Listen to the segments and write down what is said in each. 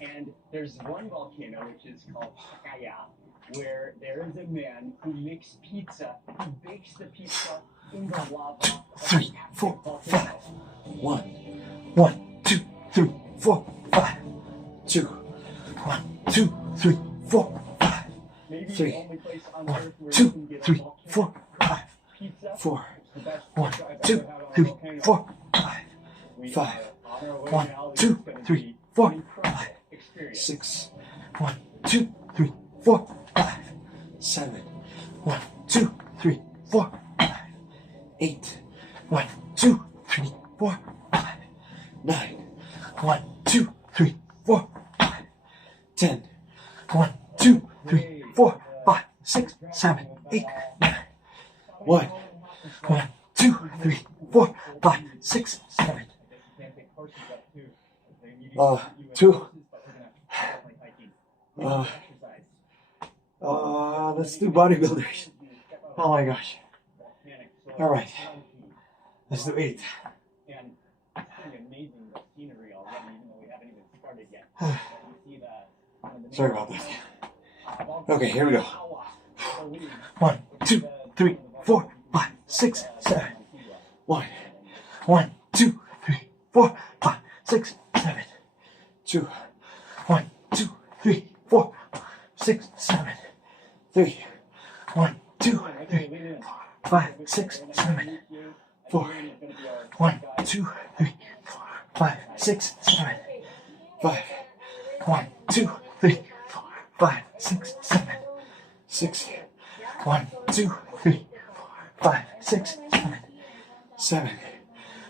And there's one volcano which is called Pakaya, where there is a man who makes pizza, who bakes the pizza in the lava. 3, 4, 5. 1, 1, 2, 3, 4, 5. 2, 1, 2, 3, 4, 5. Maybe 3, the only place on 1, earth where you 2, can get 3, a volcano 4, 5. pizza. 4, It's the best 1, pizza I've 2, ever had on a 3, volcano. 4, 5. We 5. are on our way 1, now. 2, It's gonna 3, be 4, an incredible 5. experience. 6, 1, 2, 3, 4, 5. 7, 1, 2, 3, 4, 5. 8, 1, 2, 3, 4, 5. 9, 1, 2, 3, 4, 5. 10, 1, 2, 3, 4, 5, 6, 7, 8, 9. 1, 1, 2, 3, 4, 5, 6, 7. 2. Let's do bodybuilders. Oh my gosh. All right. Let's do 8. And it's pretty amazing the scenery already, even though we haven't even started yet. You see the Sorry about that. Okay, here we go. 1, 2, 3, 4, 5, 6, 7. 1, 1, 2, 3, 4, 5, 6, 7. 2, 1, 2, 3, 4, 6, 7. 3, 1, 2, 3, 5, 6, 7. 4, 1, 2, 3, 4, 5, 6, 7. 5, 1, 2, 3, 4, 5, 6, 7. 6, 1, 2, 3, 4, 5, 6, 7. 7,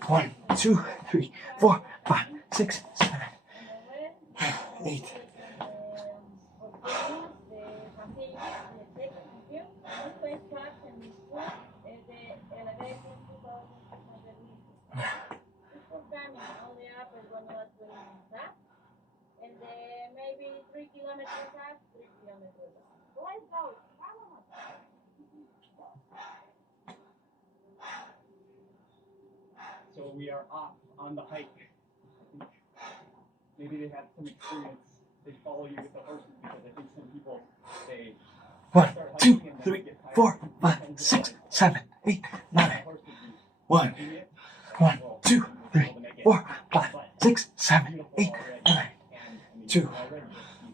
1, 2, 3, 4, 5, 6, 7. 8. And maybe 3 kilometers up, 3 kilometers up. Let's go. So we are off on the hike. I think maybe they have some experience. They follow you with the horses because I think some people they 1, 2, 3, 4, 5, 6, 7, 8, 9. 1, 1, 2, 3, 4, 5, 6, 7, 8, 9. 2,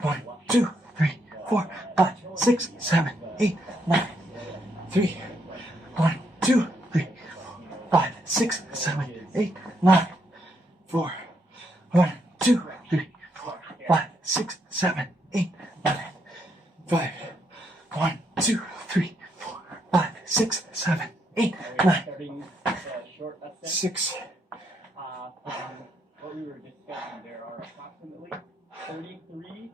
1, 2, 3, 4, 5, 6, 7, 8, 9. 3, 1, 2, 3, 5, 6, 7, 8, 9. 4, 1, 2, 3, 4, 5, 6, 7, 8, 9. 5, 1, 2, 3, 4, 5, 6, 7, 8, 9. 6. What we were discussing, there are approximately 33,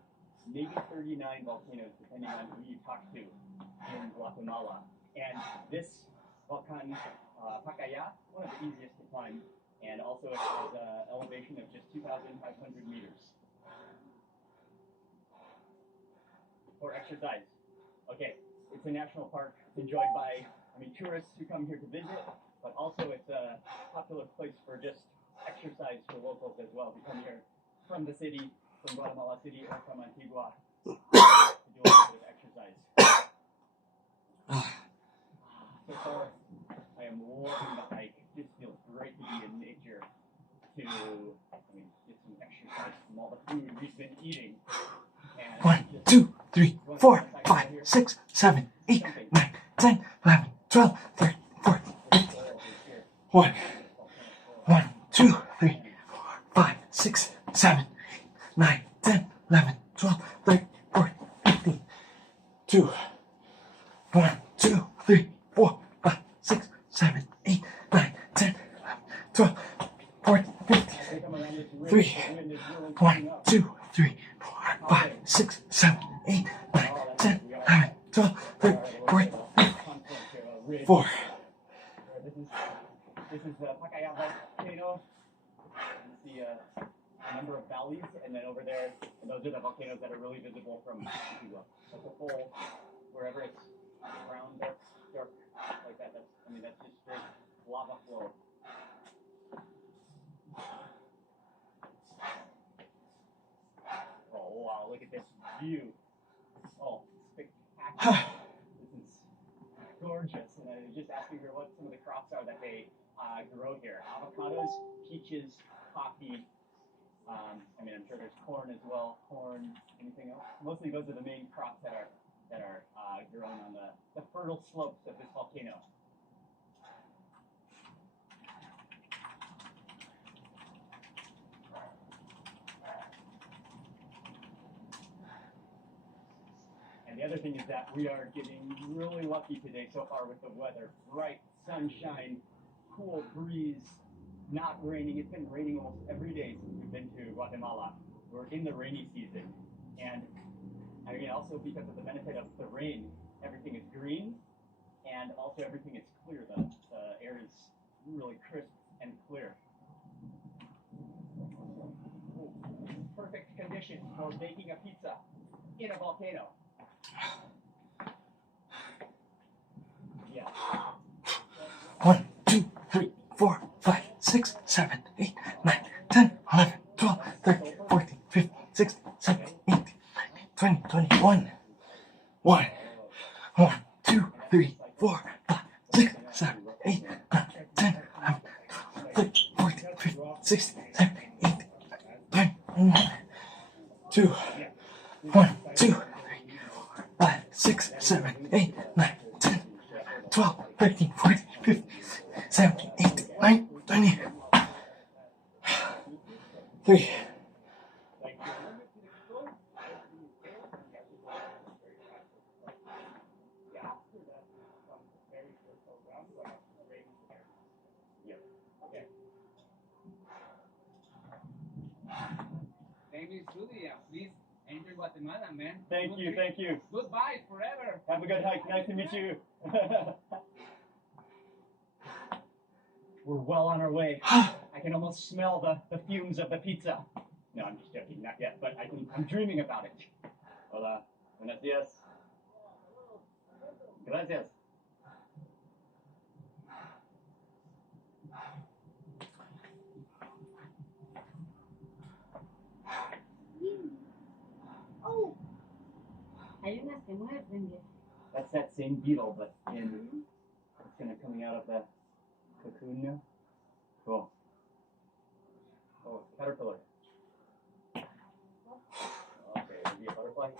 maybe 39 volcanoes, depending on who you talk to in Guatemala. And this volcano, Pacaya, one of the easiest to climb, and also it has an elevation of just 2,500 meters. For exercise. Okay, it's a national park enjoyed by, tourists who come here to visit, but also it's a popular place for just exercise for locals as well. Who come here from the city, from Guatemala City, or from Antigua to do a little bit of exercise. So far, I am loving the hike. It just feels great to be in nature, to get some exercise from all the food we've been eating. 1, 2, 3, 4, 5, 6, 7, 8, 9, 10, 11, 12, 13, 14, 15. 1, 1, 2, 3, 4, 5, 6, 7, 8, 9, 10, 11, 12, 13, 14, 15. 2, 1, 2, 3, 4, 5, 6, 7, 8, 9, 10, 11, 12, 14, 15. 3, 1, 2, 3, 4, 5, 6, 7, 8, 9, 10, 11, 12, 13, 14, 15. 4. This is the Pacaya volcano. You see a number of valleys, and then over there, and those are the volcanoes that are really visible from Antigua. That's a whole, wherever it's brown, dark like that. That's just straight lava flow. Oh, at this view. Oh, spectacular. This is gorgeous. And I was just asking her what some of the crops are that they grow here. Avocados, peaches, coffee. I mean, I'm sure there's corn as well. Corn, anything else? Mostly those are the main crops that are grown on the fertile slopes of this volcano. And the other thing is that we are getting really lucky today so far with the weather. Bright sunshine, cool breeze, not raining. It's been raining almost every day since we've been to Guatemala. We're in the rainy season. And I mean, also because of the benefit of the rain, everything is green and also everything is clear. The air is really crisp and clear. Perfect condition for baking a pizza in a volcano. Yeah. 1, 2, 3, 4, 5, 6, 7, 8, 9, 10, 11, 12, 13, 14, 15, 16, 17, 18, 19, 20, 21. 1, 2, 3, 4, 5, 6, 7, 8, 9, 10, 11, 12, 13, 14, 15, 16, 17, 18, 19, 20, 2, 1, 2, 3, 4, 5, 6, 7, 8, 9, 10, 12, 13, 14, 15, 17, 18, 19, 20. 3. Name is Julia. Please enter Guatemala, man. Thank you, thank you. Goodbye forever. Have a good hike. Nice to meet you. We're well on our way. I can almost smell the fumes of the pizza. No, I'm just joking. Not yet, but I'm dreaming about it. Hola. Buenos días. Gracias. Oh, hay unas que muerden. That's that same beetle, but it's kind of coming out of the cocoon now. Cool. Oh, it's a caterpillar. Okay, maybe a butterfly.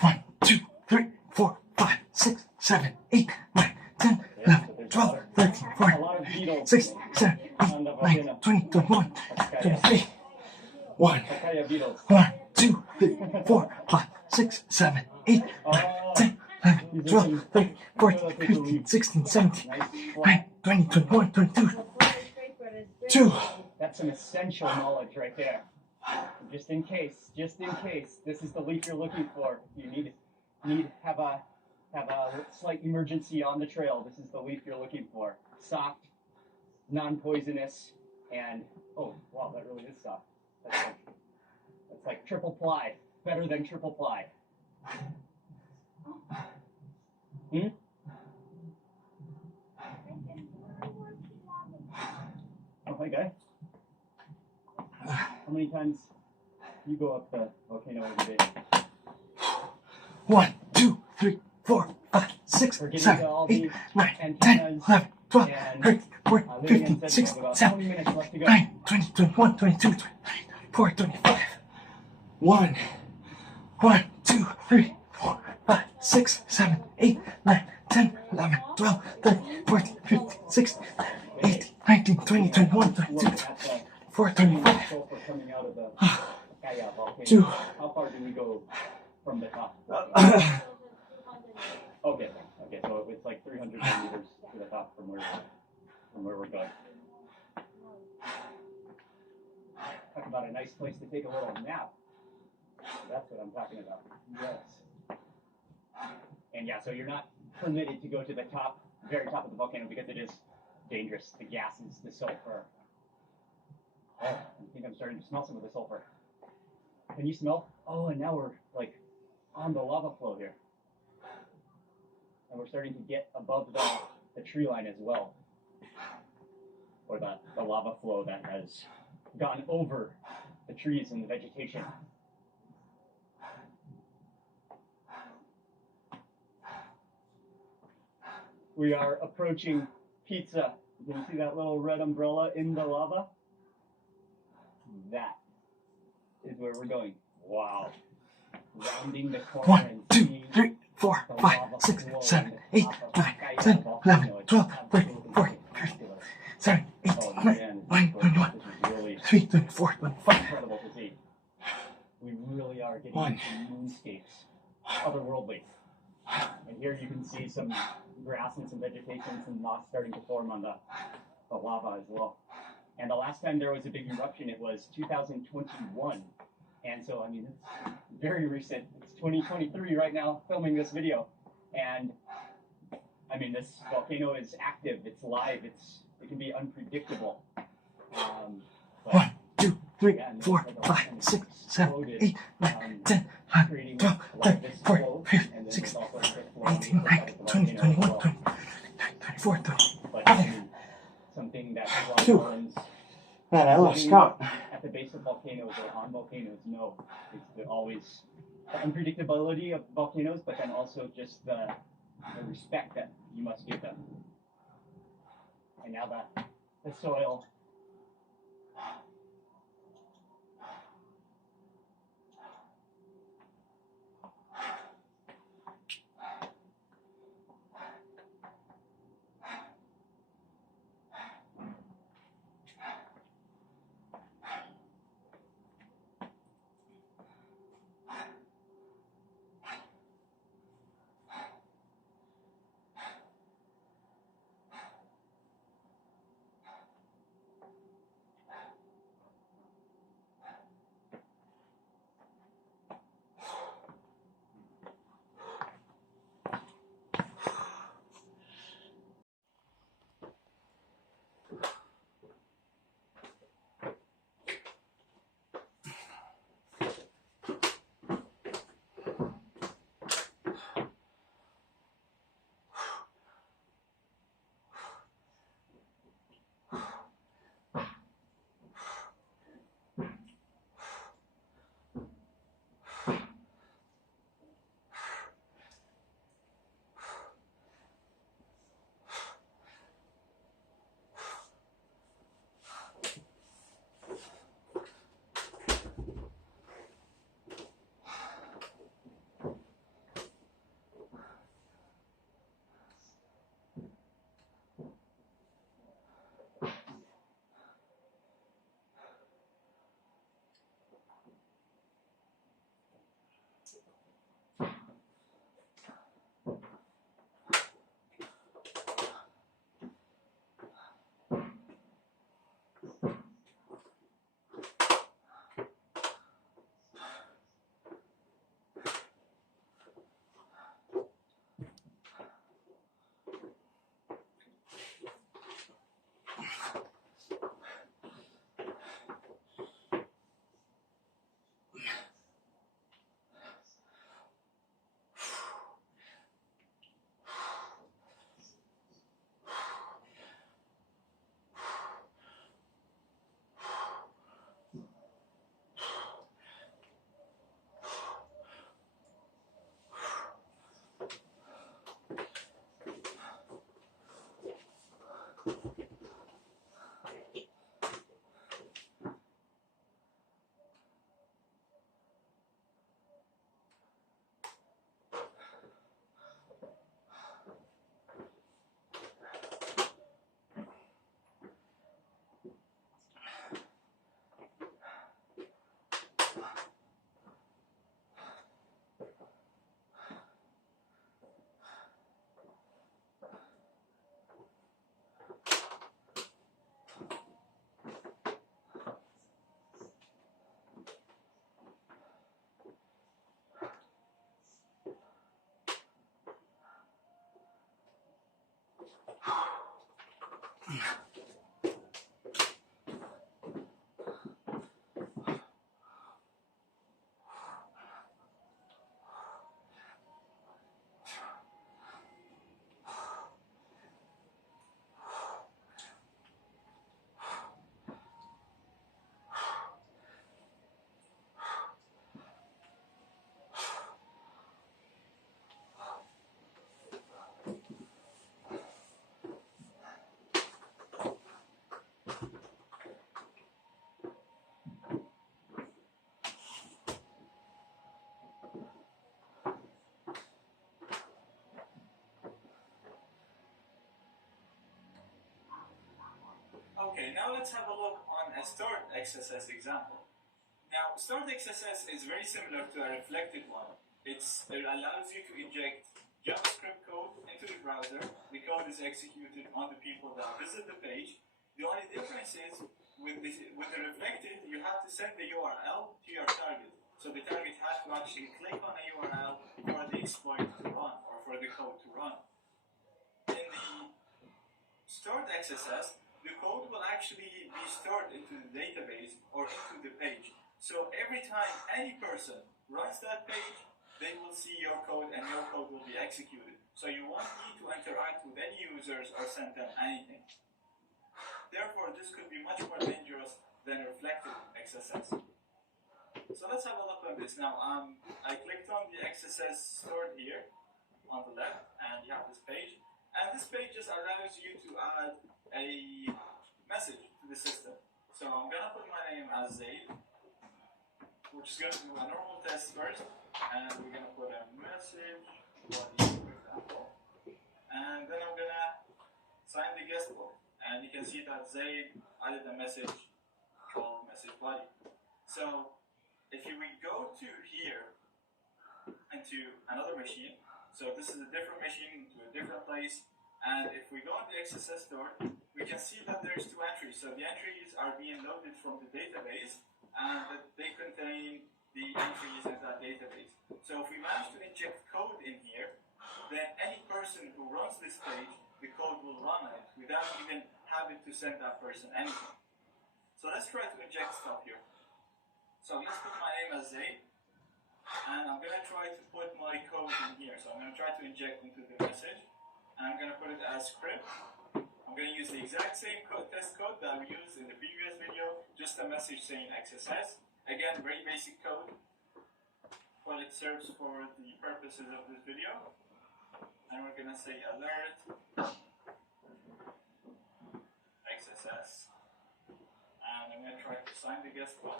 1, 2, 3, 4, 5, 6, 7, 8, 9, 10, 11, 12, 13, 14, 16, 17, 18, 19, 20, 21, 23. 1, 2, 3, 4, 5, 6, 7, 8, 9, 10, 11, 12, 13, 14, 15, 16, 17, 19, 20, 21, 22. 2. That's some essential knowledge right there. Just in case, this is the leaf you're looking for. You need have a slight emergency on the trail. This is the leaf you're looking for. Soft, non-poisonous, and oh wow, that really is soft. That's like triple ply. Better than triple ply. Oh, hi, guy. How many times do you go up the volcano every day? 1, 2, 3, 4, 5, 6, 7, 8, 9, 10, 11, 12, 13, 14, 15, 16, 17, 18, 19, 20, 21, 22, 23, 24, 25. 1, 2, 3, 4, 5, 6, 7, 8, 9, 10, 11, 12, 13, 14, 15, 16, 18, 19, 20, 21, 22, 24, 25. Coming out of the volcano. 2. How far do we go from the top? Okay, so it's like 300 meters to the top from where we're going. Talk about a nice place to take a little nap. That's what I'm talking about. Yes. And yeah, so you're not permitted to go to the top, very top of the volcano because it is dangerous. The gases, the sulfur. Oh, I think I'm starting to smell some of the sulfur. Can you smell? Oh, and now we're like on the lava flow here. And we're starting to get above the tree line as well. Or the lava flow that has gone over the trees and the vegetation. we are approaching pizza. Can you see that little red umbrella in the lava? That is where we're going. Wow. Rounding the corner 1, 2, 3, 4, 5, 6, 7, 8, 9, 10, 11, 12, 13, 14, 15, 17, 18, 19, 20, 21, 23, 24, 25. Incredible to see. We really are getting One. into moonscapes, otherworldly. And here you can see some grass and some vegetation, some moss starting to form on the lava as well. And the last time there was a big eruption, it was 2021. And so, I mean, it's very recent. It's 2023 right now, filming this video. And, I mean, this volcano is active, it's live, it can be unpredictable. But 1, 2, 3, 4, 5, 6, 7, 8, 9, 10, 11, 12, 13, 14, 15, 16, 18, 19, 20, 21, 22, 23, 24, 25. But I mean, something that Venezuelans Man, I lost count. at the base of volcanoes or on volcanoes know is always the unpredictability of volcanoes, but then also just the respect that you must give them. And now the soil. let's have a look on a stored XSS example. Now, stored XSS is very similar to a reflected one. It allows you to inject JavaScript code into the browser. The code is executed on the people that visit the page. The only difference is with the reflected, you have to send the URL to your target. So the target has to actually click on a URL for the exploit to run or for the code to run. In the stored XSS, the code will actually be stored into the database or into the page. So every time any person runs that page, they will see your code and your code will be executed. So you won't need to interact with any users or send them anything. Therefore, this could be much more dangerous than reflected XSS. So let's have a look at this now. I clicked on the XSS stored here on the left, and you have this page. And this page just allows you to add a message to the system. So I'm going to put my name as Zaid. We're just going to do a normal test first, and we're going to put a message body, for example. And then I'm going to sign the guest book. And you can see that Zaid added a message called message body. So if we go to here into another machine, so this is a different machine to a different place, and if we go on the XSS store, we can see that there's two entries. So the entries are being loaded from the database, and they contain the entries in that database. So if we manage to inject code in here, then any person who runs this page, the code will run on it without even having to send that person anything. So let's try to inject stuff here. So let's put my name as Zaid, and I'm going to try to put my code in here. So I'm going to try to inject into the message, and I'm going to put it as script. I'm going to use the exact same test code that we used in the previous video, just a message saying XSS. Again, very basic code, but it serves for the purposes of this video. And we're going to say alert XSS, and I'm going to try to sign the guest book.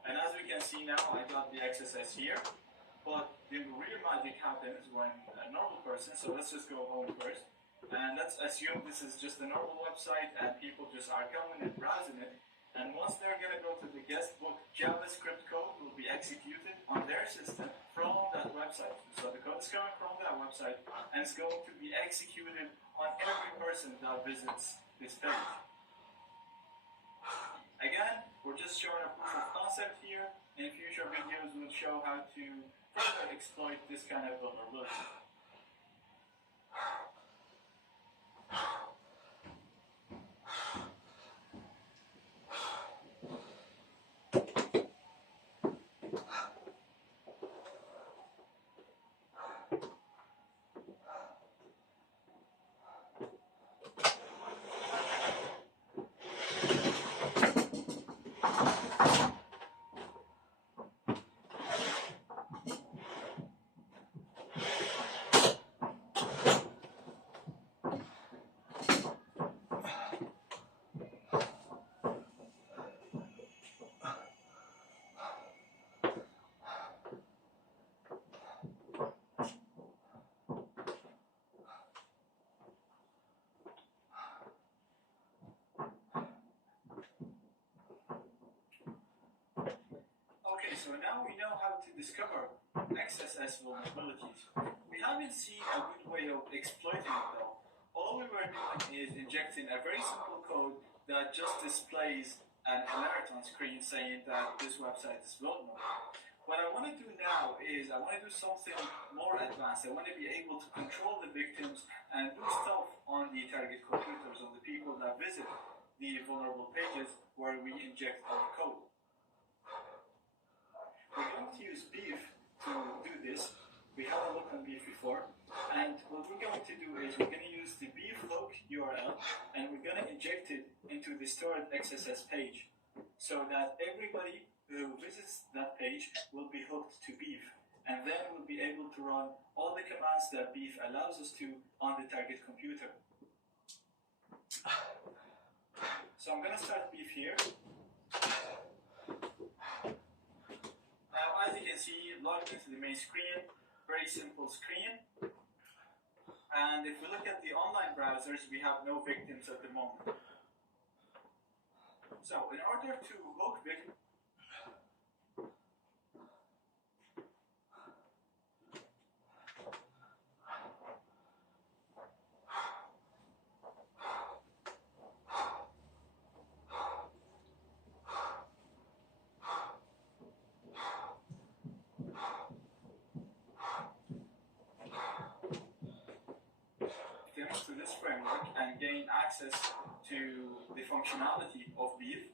And as we can see now, I got the XSS here, but the real magic happens when a normal person, so let's just go home first, and let's assume this is just a normal website and people just are coming and browsing it, and once they're going to go to the guest book, JavaScript code will be executed on their system from that website. So the code is coming from that website, and it's going to be executed on every person that visits this page. Again, we're just showing a proof of concept here. In future videos, we'll show how to further exploit this kind of vulnerability. So now we know how to discover XSS vulnerabilities. We haven't seen a good way of exploiting it though. All we were doing is injecting a very simple code that just displays an alert on screen saying that this website is vulnerable. What I want to do now is I want to do something more advanced. I want to be able to control the victims and do stuff on the target computers of the people that visit the vulnerable pages where we inject our code. We're going to use beef to do this. We had a look on beef before, and what we're going to do is we're going to use the beef loc URL, and we're going to inject it into the stored XSS page, so that everybody who visits that page will be hooked to beef, and then we'll be able to run all the commands that beef allows us to on the target computer. So I'm going to start beef here. Now, as you can see, logged into the main screen, very simple screen. And if we look at the online browsers, we have no victims at the moment. So in order to hook victim, to this framework and gain access to the functionality of beef,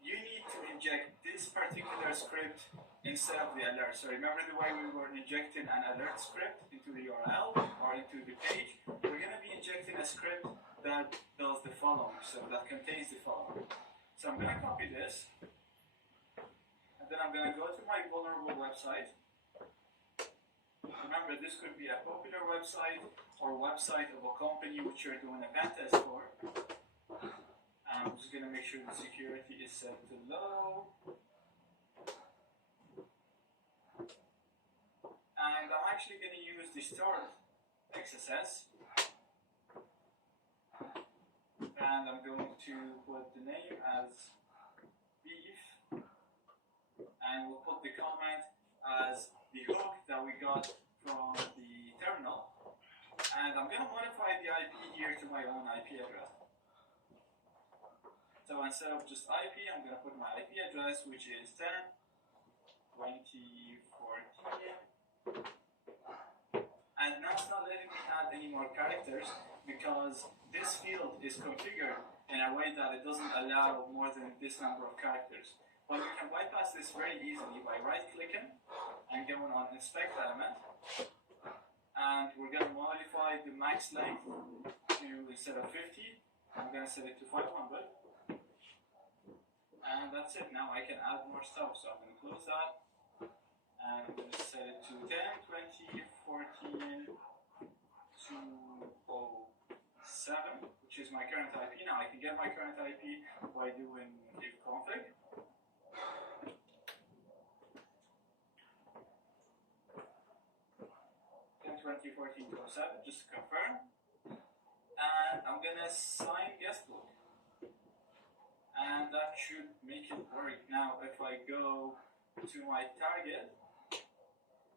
you need to inject this particular script instead of the alert. So remember the way we were injecting an alert script into the URL or into the page? We're going to be injecting a script that does the following, so that contains the following. So I'm going to copy this, and then I'm going to go to my vulnerable website. Remember, this could be a popular website or website of a company which you're doing a pen test for. I'm just going to make sure the security is set to low. And I'm actually going to use the stored XSS. And I'm going to put the name as beef. And we'll put the comment as the hook that we got from the terminal. And I'm going to modify the IP here to my own IP address. So instead of just IP, I'm going to put my IP address, which is 10.20.14. And now it's not letting me add any more characters because this field is configured in a way that it doesn't allow more than this number of characters. But we can bypass this very easily by right-clicking and going on Inspect Element. And we're going to modify the max length to, instead of 50, I'm going to set it to 500. And that's it. Now I can add more stuff. So I'm going to close that. And I'm going to set it to 10.20.14.207, which is my current IP. Now I can get my current IP by doing if config. 10.20.14.207, just to confirm. And I'm going to assign guest book. And that should make it work. Now, if I go to my target,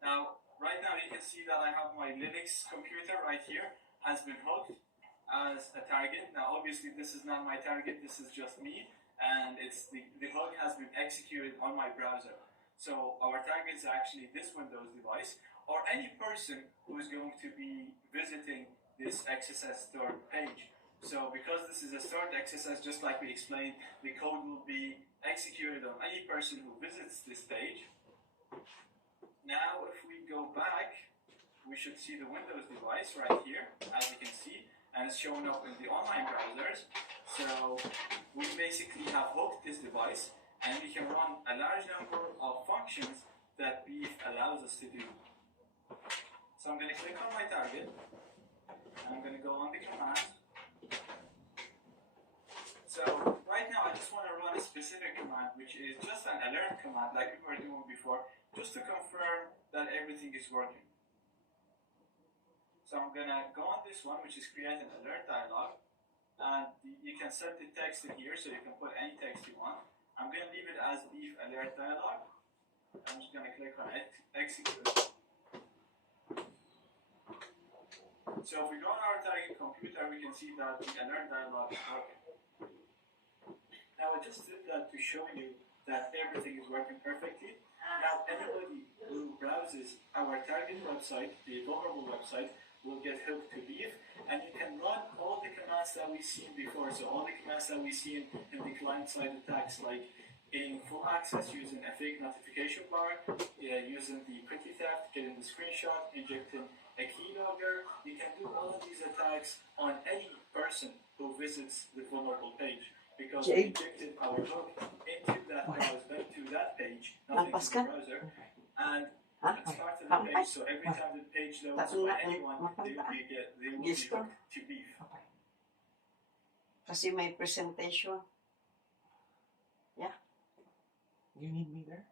now, right now you can see that I have my Linux computer right here, has been hooked as a target. Now, obviously, this is not my target, this is just me, and it's the hook has been executed on my browser. So, our target is actually this Windows device, or any person who is going to be visiting this XSS stored page. So because this is a stored XSS, just like we explained, the code will be executed on any person who visits this page. Now, if we go back, we should see the Windows device right here, as you can see, and it's showing up in the online browsers. So we basically have hooked this device, and we can run a large number of functions that Beef allows us to do. So I'm going to click on my target, and I'm going to go on the command. So right now I just want to run a specific command, which is just an alert command like we were doing before, just to confirm that everything is working. So I'm going to go on this one, which is create an alert dialog, and you can set the text in here, so you can put any text you want. I'm going to leave it as beef alert dialog. I'm just going to click on execute. So if we go on our target computer, we can see that the alert dialog is working. Now I just did that to show you that everything is working perfectly. Now anybody who browses our target website, the vulnerable website, will get hooked to Beef, and you can run all the commands that we've seen before. So all the commands that we've seen in the client-side attacks, like in full access using a fake notification bar, using the pretty theft, getting the screenshot, injecting a keylogger. You can do all of these attacks on any person who visits the vulnerable page. Because we injected our hook into that browser, to that page, not into the browser, and it started the page. So every time the page loads by anyone, they will be hooked to Beef. Kasi may presentation. Yeah. You need me there?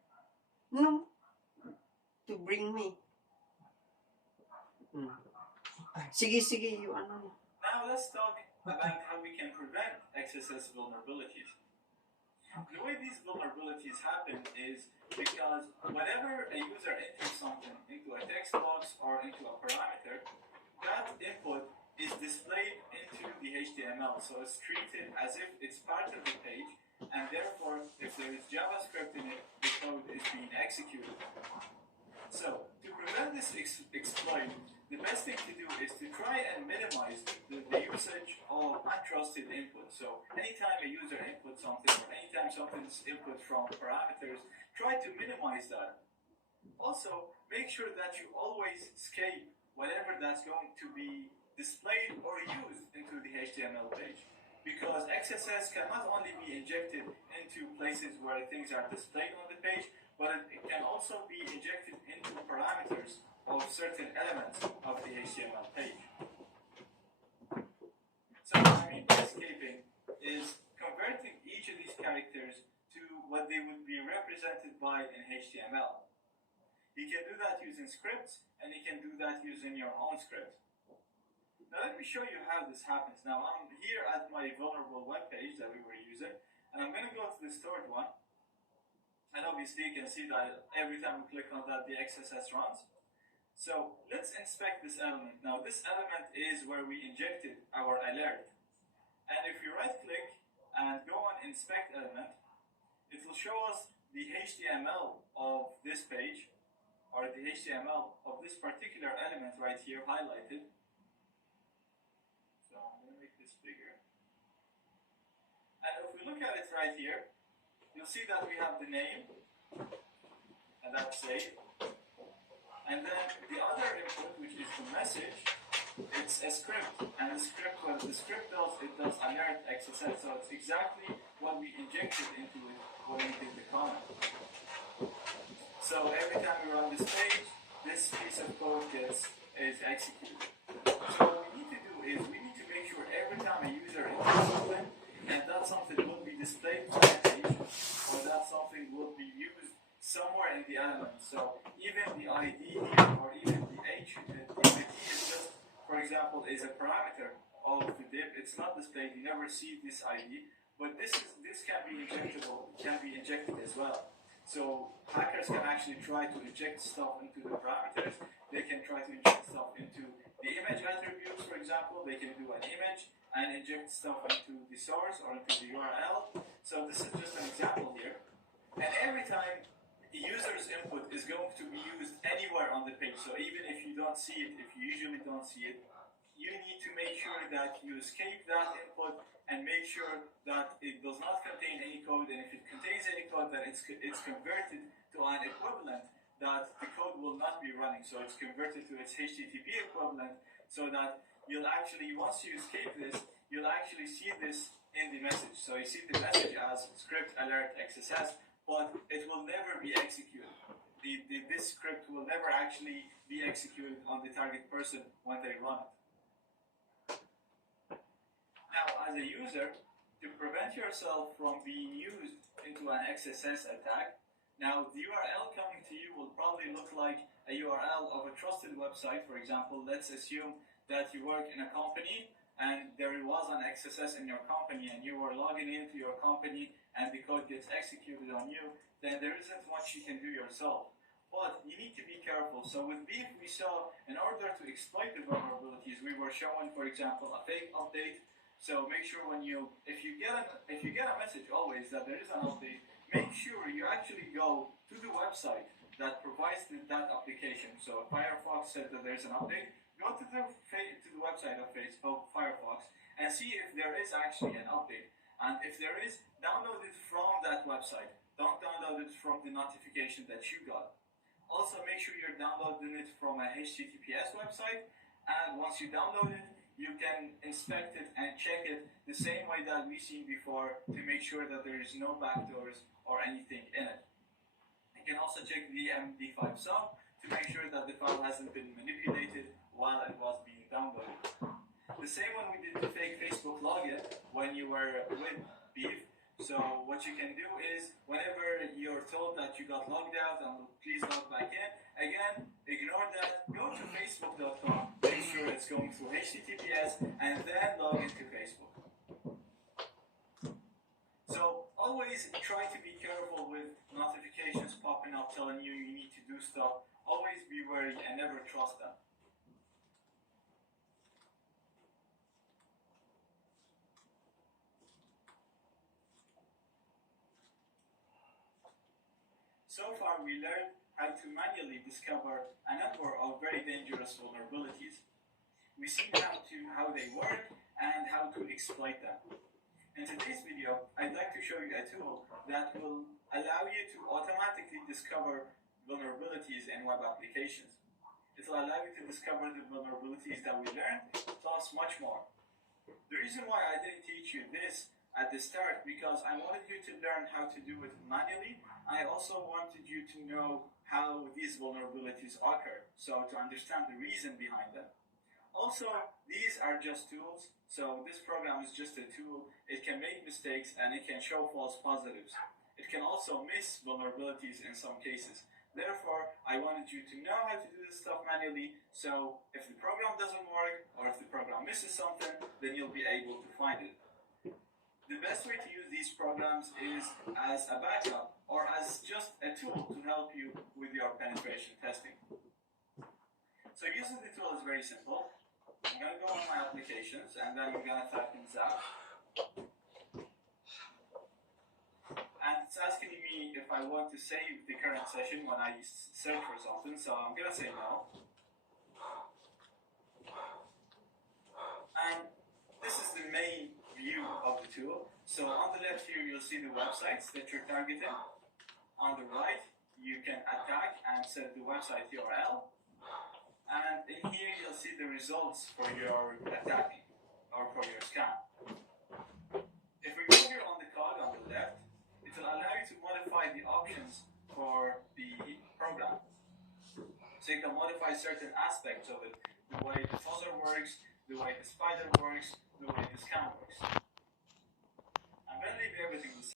No. To bring me. Sige, you ano. Now let's talk about how we can prevent XSS vulnerabilities. The way these vulnerabilities happen is because whenever a user enters something into a text box or into a parameter, that input is displayed into the HTML. So it's treated as if it's part of the page, and therefore, if there is JavaScript in it, the code is being executed. So, to prevent this exploit, the best thing to do is to try and minimize the usage of untrusted input. So, anytime a user inputs something, or anytime something's input from parameters, try to minimize that. Also, make sure that you always escape whatever that's going to be displayed or used into the HTML page. Because XSS can not only be injected into places where things are displayed on the page, but it can also be injected into parameters of certain elements of the HTML page. So what I mean by escaping is converting each of these characters to what they would be represented by in HTML. You can do that using scripts, and you can do that using your own script. Now let me show you how this happens. Now I'm here at my vulnerable web page that we were using, and I'm going to go to the stored one. And obviously you can see that every time we click on that, the XSS runs. So let's inspect this element. Now this element is where we injected our alert. And if you right click and go on inspect element, it will show us the HTML of this page, or the HTML of this particular element right here highlighted. So I'm going to make this bigger. And if we look at it right here, you'll see that we have the name, and that's saved. And then the other input, which is the message, it's a script. And the script, what the script does, it does alert XSS. So it's exactly what we injected into it when we did the comment. So every time we run this page, this piece of code is executed. So what we need to do is we need to make sure every time a user enters something, and that something will be displayed on the page, or that something will be used somewhere in the element. So even the ID here, or even the H, the D is just, for example, is a parameter of the div. It's not displayed. You never see this ID, but this can be injectable. It can be injected as well. So hackers can actually try to inject stuff into the parameters. They can try to inject stuff into the image attributes, for example. They can do an image and inject stuff into the source or into the URL. So this is just an example here. And every time the user's input is going to be used anywhere on the page. So even if you don't see it, if you usually don't see it, you need to make sure that you escape that input and make sure that it does not contain any code. And if it contains any code, then it's converted to an equivalent that the code will not be running. So it's converted to its HTTP equivalent, so that you'll actually, once you escape this, you'll actually see this in the message. So you see the message as script alert XSS, but it will never be executed. This script will never actually be executed on the target person when they run it. Now, as a user, to prevent yourself from being used into an XSS attack, now the URL coming to you will probably look like a URL of a trusted website. For example, let's assume that you work in a company and there was an XSS in your company and you were logging into your company and the code gets executed on you, then there isn't much you can do yourself. But you need to be careful. So with Beef, we saw in order to exploit the vulnerabilities, we were showing, for example, a fake update. So make sure if you get a message always that there is an update, make sure you actually go to the website that provides that application. So if Firefox said that there's an update, go to the website of Firefox and see if there is actually an update. And if there is, download it from that website. Don't download it from the notification that you got. Also, make sure you're downloading it from a HTTPS website. And once you download it, you can inspect it and check it the same way that we've seen before to make sure that there is no backdoors or anything in it. You can also check the MD5 sum to make sure that the file hasn't been manipulated while it was being downloaded. The same when we did the fake Facebook login when you were with Beef. So what you can do is, whenever you're told that you got logged out and please log back in, again, ignore that, go to facebook.com, make sure it's going through HTTPS, and then log into Facebook. So always try to be careful with notifications popping up telling you you need to do stuff. Always be wary and never trust them. So far, we learned how to manually discover a number of very dangerous vulnerabilities. We've seen how they work and how to exploit them. In today's video, I'd like to show you a tool that will allow you to automatically discover vulnerabilities in web applications. It will allow you to discover the vulnerabilities that we learned, plus much more. The reason why I didn't teach you this at the start, because I wanted you to learn how to do it manually. I also wanted you to know how these vulnerabilities occur, so to understand the reason behind them. Also, these are just tools, so this program is just a tool. It can make mistakes and it can show false positives. It can also miss vulnerabilities in some cases. Therefore, I wanted you to know how to do this stuff manually, so if the program doesn't work or if the program misses something, then you'll be able to find it. The best way to use these programs is as a backup or as just a tool to help you with your penetration testing. So using the tool is very simple. I'm going to go on my applications and then I'm going to type in Zap. And it's asking me if I want to save the current session when I search for something, so I'm going to say no. And this is the main view of the tool. So on the left here, you'll see the websites that you're targeting. On the right, you can attack and set the website URL. And in here, you'll see the results for your attacking or for your scan. If we go here on the cog on the left, it will allow you to modify the options for the program. So you can modify certain aspects of it, the way the fuzzer works, the way the spider works, the way the scan works. I'm going to leave everything the same.